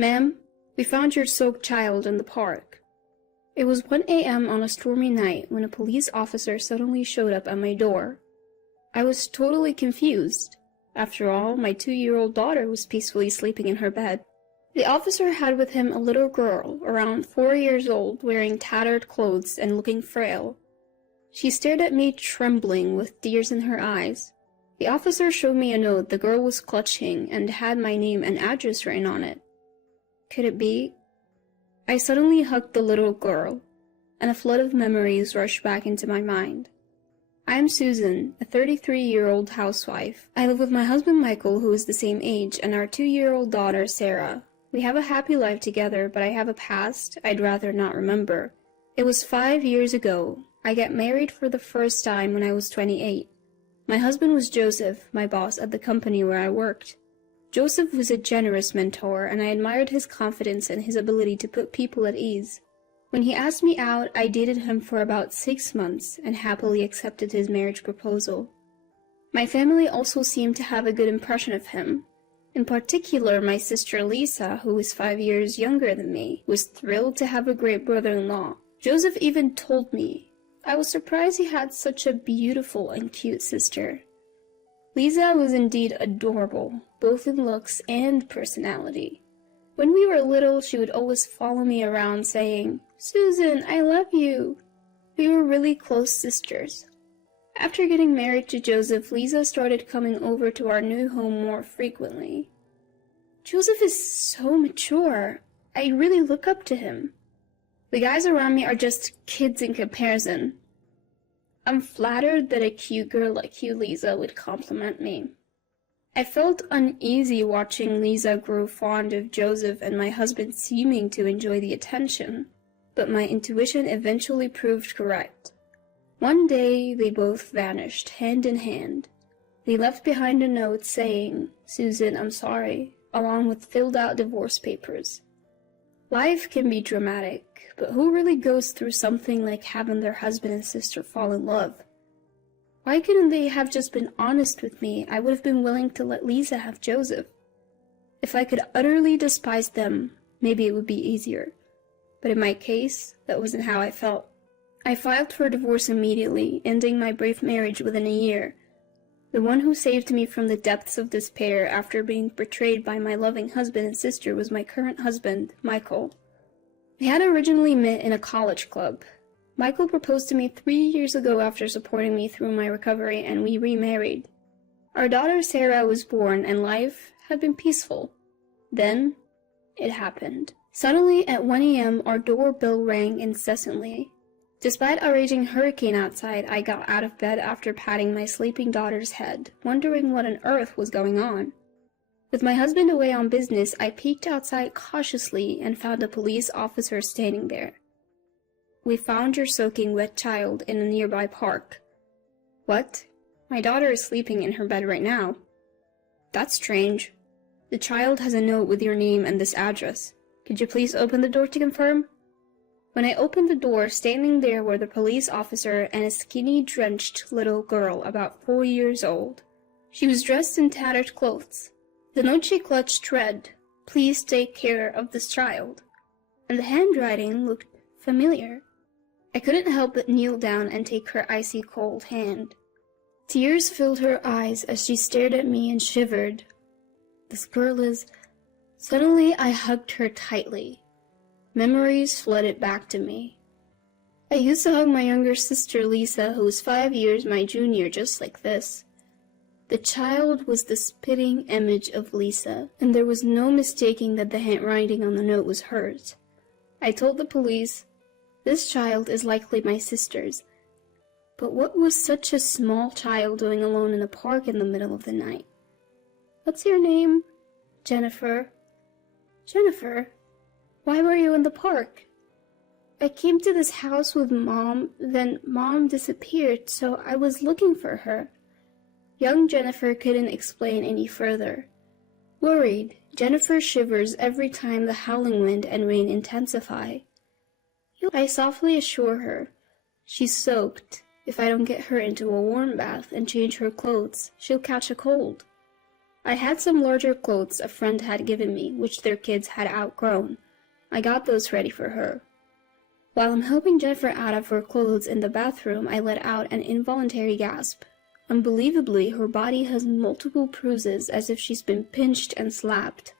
"Ma'am, we found your soaked child in the park." It was 1 a.m. on a stormy night when a police officer suddenly showed up at my door. I was totally confused. After all, my 2-year-old daughter was peacefully sleeping in her bed. The officer had with him a little girl, around 4 years old, wearing tattered clothes and looking frail. She stared at me trembling with tears in her eyes. The officer showed me a note the girl was clutching and had my name and address written on it. Could it be? I suddenly hugged the little girl, and a flood of memories rushed back into my mind. I am Susan, a 33-year-old housewife. I live with my husband Michael, who is the same age, and our 2-year-old daughter Sarah. We have a happy life together, but I have a past I'd rather not remember. It was 5 years ago. I got married for the first time when I was 28. My husband was Joseph, my boss at the company where I worked. Joseph was a generous mentor, and I admired his confidence and his ability to put people at ease. When he asked me out, I dated him for about 6 months and happily accepted his marriage proposal. My family also seemed to have a good impression of him. In particular, my sister Lisa, who is 5 years younger than me, was thrilled to have a great brother-in-law. Joseph even told me, "I was surprised he had such a beautiful and cute sister." Lisa was indeed adorable, both in looks and personality. When we were little, she would always follow me around saying, "Susan, I love you." We were really close sisters. After getting married to Joseph, Lisa started coming over to our new home more frequently. Joseph is so mature. I really look up to him. The guys around me are just kids in comparison. I'm flattered that a cute girl like you, Lisa, would compliment me. I felt uneasy watching Lisa grow fond of Joseph and my husband seeming to enjoy the attention, but my intuition eventually proved correct. One day, they both vanished, hand in hand. They left behind a note saying, "Susan, I'm sorry," along with filled-out divorce papers. Life can be dramatic, but who really goes through something like having their husband and sister fall in love? Why couldn't they have just been honest with me? I would have been willing to let Lisa have Joseph. If I could utterly despise them, maybe it would be easier. But in my case, that wasn't how I felt. I filed for divorce immediately, ending my brief marriage within a year. The one who saved me from the depths of despair after being betrayed by my loving husband and sister was my current husband, Michael. We had originally met in a college club. Michael proposed to me 3 years ago after supporting me through my recovery, and we remarried. Our daughter Sarah was born, and life had been peaceful. Then, it happened. Suddenly, at 1 a.m., our doorbell rang incessantly. Despite a raging hurricane outside, I got out of bed after patting my sleeping daughter's head, wondering what on earth was going on. With my husband away on business, I peeked outside cautiously and found a police officer standing there. "We found your soaking wet child in a nearby park." "What? My daughter is sleeping in her bed right now." "That's strange. The child has a note with your name and this address. Could you please open the door to confirm?" When I opened the door, standing there were the police officer and a skinny, drenched little girl about 4 years old. She was dressed in tattered clothes. The note she clutched read, "Please take care of this child," and the handwriting looked familiar. I couldn't help but kneel down and take her icy cold hand. Tears filled her eyes as she stared at me and shivered. "This girl is—" Suddenly I hugged her tightly. Memories flooded back to me. I used to hug my younger sister Lisa, who was 5 years my junior, just like this. The child was the spitting image of Lisa, and there was no mistaking that the handwriting on the note was hers. I told the police, "This child is likely my sister's." But what was such a small child doing alone in a park in the middle of the night? "What's your name?" "Jennifer." "Jennifer? Why were you in the park?" "I came to this house with Mom, then Mom disappeared, so I was looking for her." Young Jennifer couldn't explain any further. Worried, Jennifer shivers every time the howling wind and rain intensify. I softly assure her, "She's soaked. If I don't get her into a warm bath and change her clothes, she'll catch a cold." I had some larger clothes a friend had given me, which their kids had outgrown. I got those ready for her. While I'm helping Jennifer out of her clothes in the bathroom, I let out an involuntary gasp. Unbelievably, her body has multiple bruises as if she's been pinched and slapped.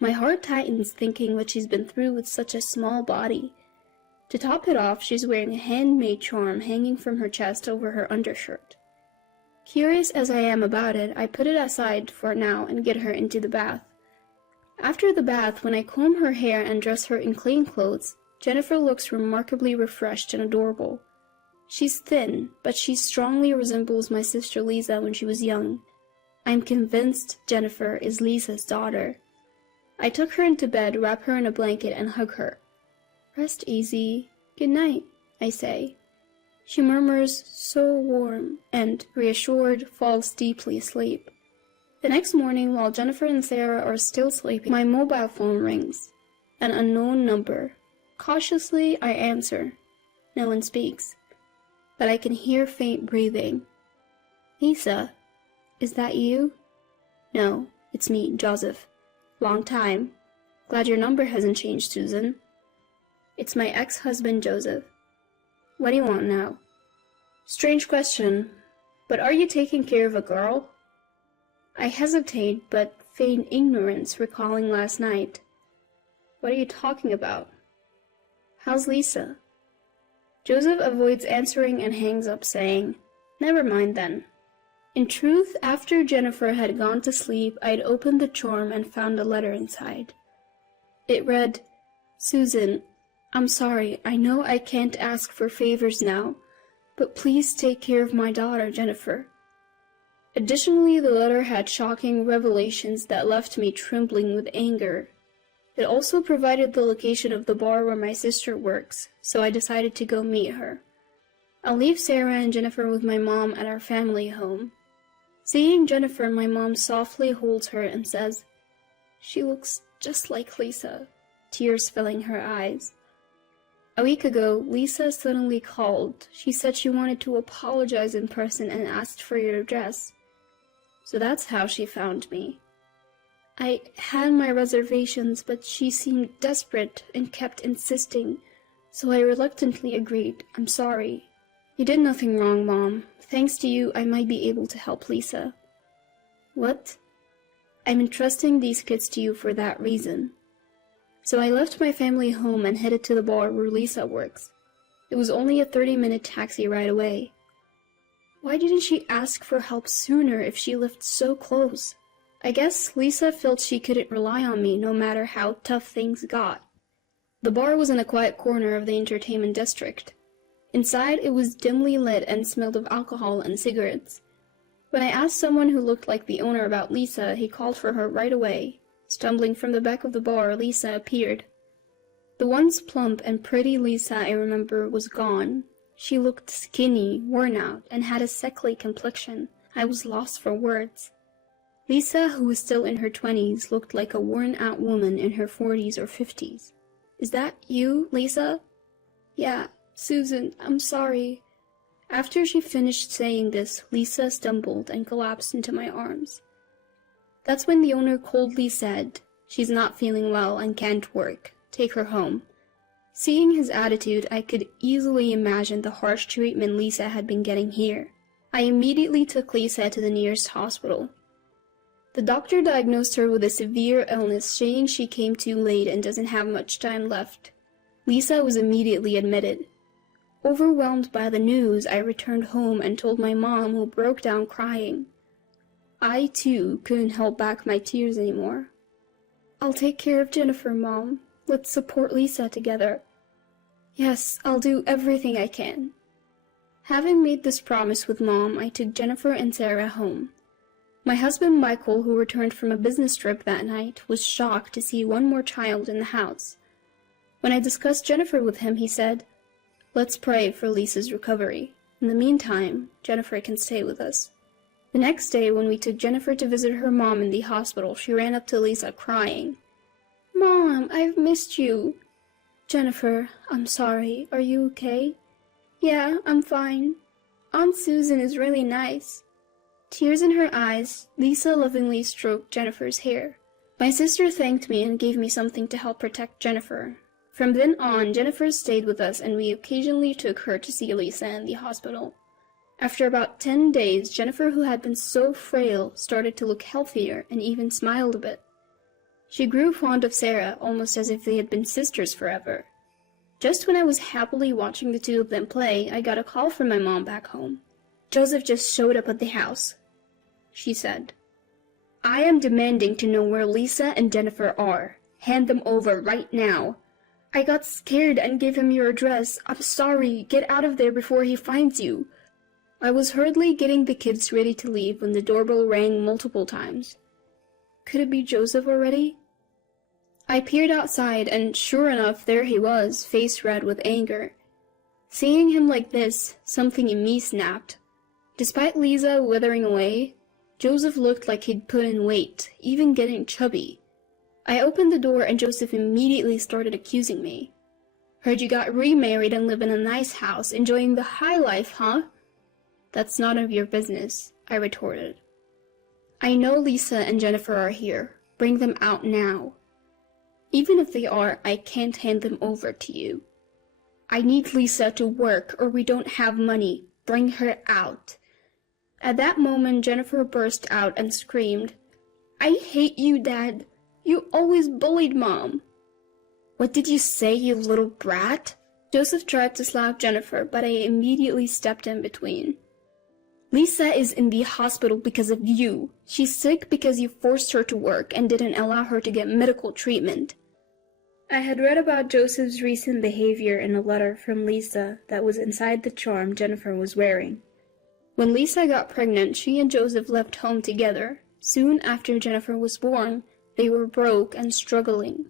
My heart tightens thinking what she's been through with such a small body. To top it off, she's wearing a handmade charm hanging from her chest over her undershirt. Curious as I am about it, I put it aside for now and get her into the bath. After the bath, when I comb her hair and dress her in clean clothes, Jennifer looks remarkably refreshed and adorable. She's thin, but she strongly resembles my sister Lisa when she was young. I'm convinced Jennifer is Lisa's daughter. I took her into bed, wrap her in a blanket, and hug her. "Rest easy. Good night," I say. She murmurs, "So warm," and, reassured, falls deeply asleep. The next morning, while Jennifer and Sarah are still sleeping, my mobile phone rings. An unknown number. Cautiously, I answer. No one speaks, but I can hear faint breathing. "Lisa, is that you?" "No, it's me, Joseph. Long time. Glad your number hasn't changed, Susan." "It's my ex-husband, Joseph. What do you want now?" "Strange question, but are you taking care of a girl?" I hesitate, but feign ignorance, recalling last night. "What are you talking about? How's Lisa?" Joseph avoids answering and hangs up, saying, "Never mind then." In truth, after Jennifer had gone to sleep, I'd opened the charm and found a letter inside. It read, "Susan, I'm sorry, I know I can't ask for favors now, but please take care of my daughter, Jennifer." Additionally, the letter had shocking revelations that left me trembling with anger. It also provided the location of the bar where my sister works, so I decided to go meet her. I'll leave Sarah and Jennifer with my mom at our family home. Seeing Jennifer, my mom softly holds her and says, "She looks just like Lisa," tears filling her eyes. A week ago, Lisa suddenly called. She said she wanted to apologize in person and asked for your address. So that's how she found me. I had my reservations, but she seemed desperate and kept insisting, so I reluctantly agreed. "I'm sorry." "You did nothing wrong, Mom. Thanks to you, I might be able to help Lisa." "What?" "I'm entrusting these kids to you for that reason." So I left my family home and headed to the bar where Lisa works. It was only a 30-minute taxi ride away. Why didn't she ask for help sooner if she lived so close? I guess Lisa felt she couldn't rely on me no matter how tough things got. The bar was in a quiet corner of the entertainment district. Inside, it was dimly lit and smelled of alcohol and cigarettes. When I asked someone who looked like the owner about Lisa, he called for her right away. Stumbling from the back of the bar, Lisa appeared. The once plump and pretty Lisa I remember was gone. She looked skinny, worn out, and had a sickly complexion. I was lost for words. Lisa, who was still in her 20s, looked like a worn-out woman in her 40s or 50s. "Is that you, Lisa?" "Yeah, Susan, I'm sorry." After she finished saying this, Lisa stumbled and collapsed into my arms. That's when the owner coldly said, "She's not feeling well and can't work. Take her home." Seeing his attitude, I could easily imagine the harsh treatment Lisa had been getting here. I immediately took Lisa to the nearest hospital. The doctor diagnosed her with a severe illness, saying she came too late and doesn't have much time left. Lisa was immediately admitted. Overwhelmed by the news, I returned home and told my mom, who broke down crying. I, too, couldn't hold back my tears anymore. "I'll take care of Jennifer, Mom. Let's support Lisa together." "Yes, I'll do everything I can." Having made this promise with Mom, I took Jennifer and Sarah home. My husband Michael, who returned from a business trip that night, was shocked to see one more child in the house. When I discussed Jennifer with him, he said, "Let's pray for Lisa's recovery. In the meantime, Jennifer can stay with us." The next day, when we took Jennifer to visit her mom in the hospital, she ran up to Lisa crying. "Mom, I've missed you." "Jennifer, I'm sorry. Are you okay?" "Yeah, I'm fine. Aunt Susan is really nice." Tears in her eyes, Lisa lovingly stroked Jennifer's hair. My sister thanked me and gave me something to help protect Jennifer. From then on, Jennifer stayed with us and we occasionally took her to see Lisa in the hospital. After about 10 days, Jennifer, who had been so frail, started to look healthier and even smiled a bit. She grew fond of Sarah, almost as if they had been sisters forever. Just when I was happily watching the two of them play, I got a call from my mom back home. "Joseph just showed up at the house," she said. "I am demanding to know where Lisa and Jennifer are. Hand them over right now." "I got scared and gave him your address. I'm sorry. Get out of there before he finds you." I was hurriedly getting the kids ready to leave when the doorbell rang multiple times. Could it be Joseph already? I peered outside, and sure enough, there he was, face red with anger. Seeing him like this, something in me snapped. Despite Lisa withering away, Joseph looked like he'd put in weight, even getting chubby. I opened the door and Joseph immediately started accusing me. "Heard you got remarried and live in a nice house, enjoying the high life, huh?" "That's none of your business," I retorted. "I know Lisa and Jennifer are here. Bring them out now." "Even if they are, I can't hand them over to you." "I need Lisa to work or we don't have money. Bring her out." At that moment, Jennifer burst out and screamed, "I hate you, Dad. You always bullied Mom." "What did you say, you little brat?" Joseph tried to slap Jennifer, but I immediately stepped in between. "Lisa is in the hospital because of you. She's sick because you forced her to work and didn't allow her to get medical treatment." I had read about Joseph's recent behavior in a letter from Lisa that was inside the charm Jennifer was wearing. When Lisa got pregnant, she and Joseph left home together. Soon after Jennifer was born, they were broke and struggling.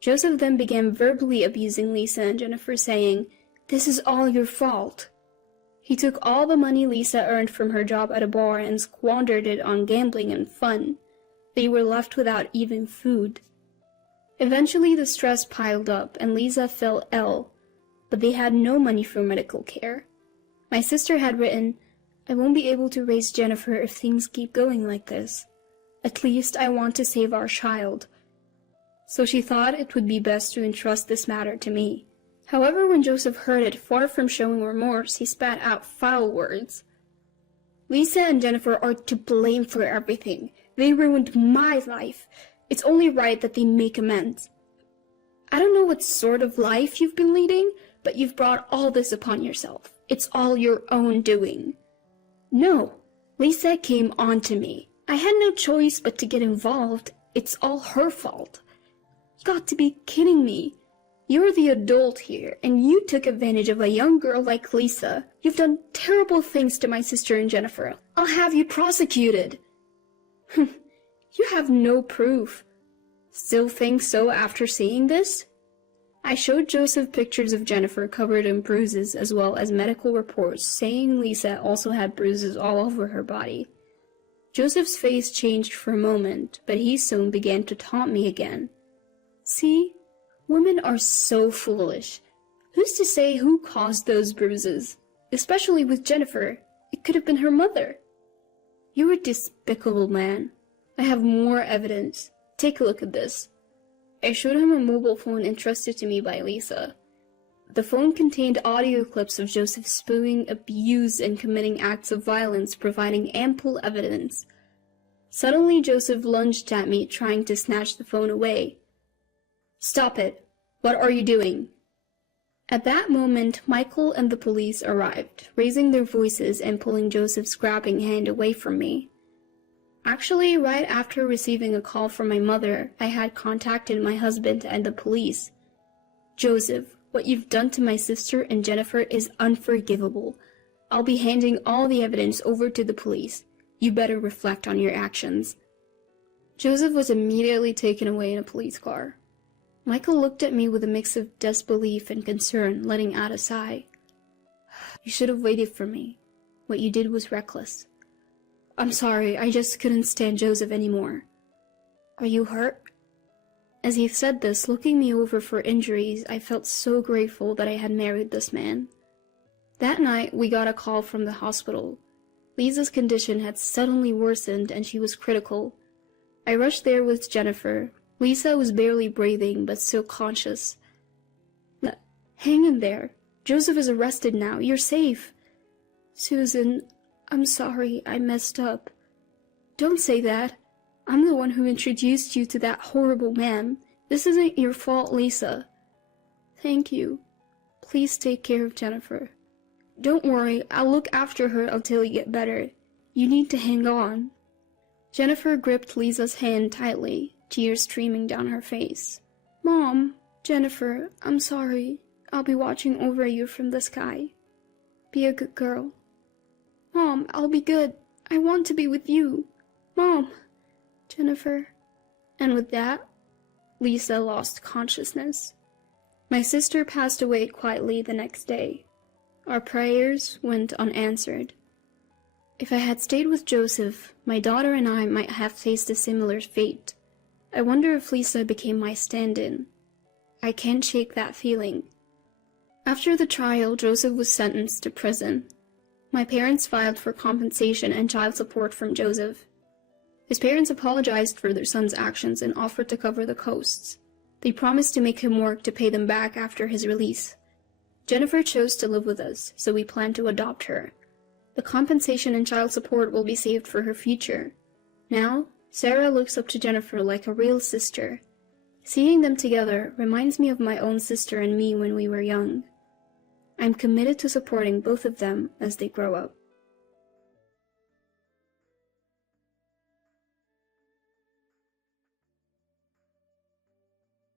Joseph then began verbally abusing Lisa and Jennifer, saying, "This is all your fault." He took all the money Lisa earned from her job at a bar and squandered it on gambling and fun. They were left without even food. Eventually the stress piled up and Lisa fell ill, but they had no money for medical care. My sister had written, "I won't be able to raise Jennifer if things keep going like this. At least I want to save our child." So she thought it would be best to entrust this matter to me. However, when Joseph heard it, far from showing remorse, he spat out foul words. "Lisa and Jennifer are to blame for everything. They ruined my life. It's only right that they make amends. I don't know what sort of life you've been leading, but you've brought all this upon yourself. It's all your own doing." "No, Lisa came on to me. I had no choice but to get involved. It's all her fault." "You got to be kidding me. You're the adult here, and you took advantage of a young girl like Lisa. You've done terrible things to my sister and Jennifer. I'll have you prosecuted." "You have no proof." "Still think so after seeing this?" I showed Joseph pictures of Jennifer covered in bruises as well as medical reports saying Lisa also had bruises all over her body. Joseph's face changed for a moment, but he soon began to taunt me again. "See? Women are so foolish. Who's to say who caused those bruises? Especially with Jennifer. It could have been her mother." "You're a despicable man. I have more evidence. Take a look at this." I showed him a mobile phone entrusted to me by Lisa. The phone contained audio clips of Joseph spewing abuse and committing acts of violence, providing ample evidence. Suddenly, Joseph lunged at me, trying to snatch the phone away. "Stop it! What are you doing?" At that moment, Michael and the police arrived, raising their voices and pulling Joseph's grabbing hand away from me. Actually, right after receiving a call from my mother, I had contacted my husband and the police. "Joseph, what you've done to my sister and Jennifer is unforgivable. I'll be handing all the evidence over to the police. You better reflect on your actions." Joseph was immediately taken away in a police car. Michael looked at me with a mix of disbelief and concern, letting out a sigh. "You should have waited for me. What you did was reckless. I'm sorry, I just couldn't stand Joseph anymore." "Are you hurt?" As he said this, looking me over for injuries, I felt so grateful that I had married this man. That night, we got a call from the hospital. Lisa's condition had suddenly worsened and she was critical. I rushed there with Jennifer. Lisa was barely breathing, but still conscious. Hang in there. Joseph is arrested now. You're safe. Susan, I'm sorry I messed up. Don't say that. I'm the one who introduced you to that horrible man. This isn't your fault, Lisa. Thank you. Please take care of Jennifer. Don't worry, I'll look after her until you get better. You need to hang on. Jennifer gripped Lisa's hand tightly, tears streaming down her face. Mom, Jennifer, I'm sorry. I'll be watching over you from the sky. Be a good girl. Mom, I'll be good. I want to be with you. Mom, Jennifer. And with that, Lisa lost consciousness. My sister passed away quietly the next day. Our prayers went unanswered. If I had stayed with Joseph, my daughter and I might have faced a similar fate. I wonder if Lisa became my stand-in. I can't shake that feeling. After the trial, Joseph was sentenced to prison. My parents filed for compensation and child support from Joseph. His parents apologized for their son's actions and offered to cover the costs. They promised to make him work to pay them back after his release. Jennifer chose to live with us, so we plan to adopt her. The compensation and child support will be saved for her future. Now, Sarah looks up to Jennifer like a real sister. Seeing them together reminds me of my own sister and me when we were young. I'm committed to supporting both of them as they grow up.